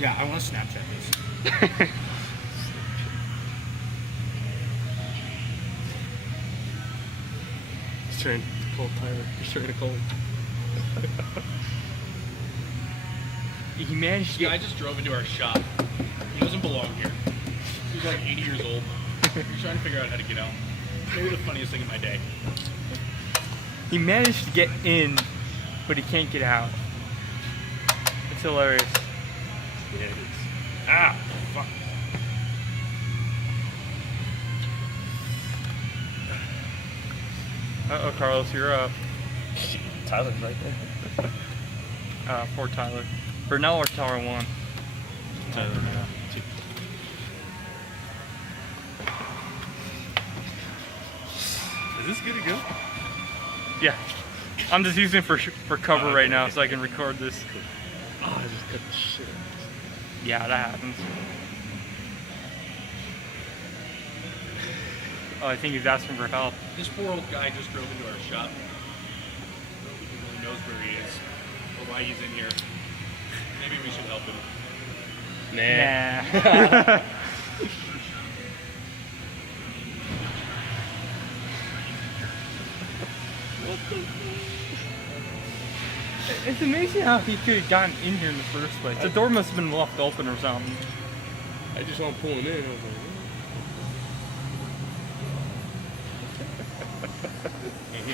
Yeah, I want to Snapchat this. He's trying to call Tyler. He's trying to call him. He managed to This guy just drove into our shop. He doesn't belong here. He's like 80 years old. He's trying to figure out how to get out. Maybe the funniest thing of my day. He managed to get in, but he can't get out. It's hilarious. Yeah, it is. Ah, fuck. Uh-oh, Carlos, you're up. Tyler's right there. Poor Tyler. Or now we're Tower 1. Tyler now. Is this good to go? Yeah. I'm just using it for cover right now so I can record this. Oh, I just cut the shit out. Yeah, that happens. Oh, I think he's asking for help. This poor old guy just drove into our shop. Nobody really knows where he is or why he's in here. Maybe we should help him. Nah. It's amazing how he could have gotten in here in the first place. The door must have been left open or something. I just saw him pulling in. I was like,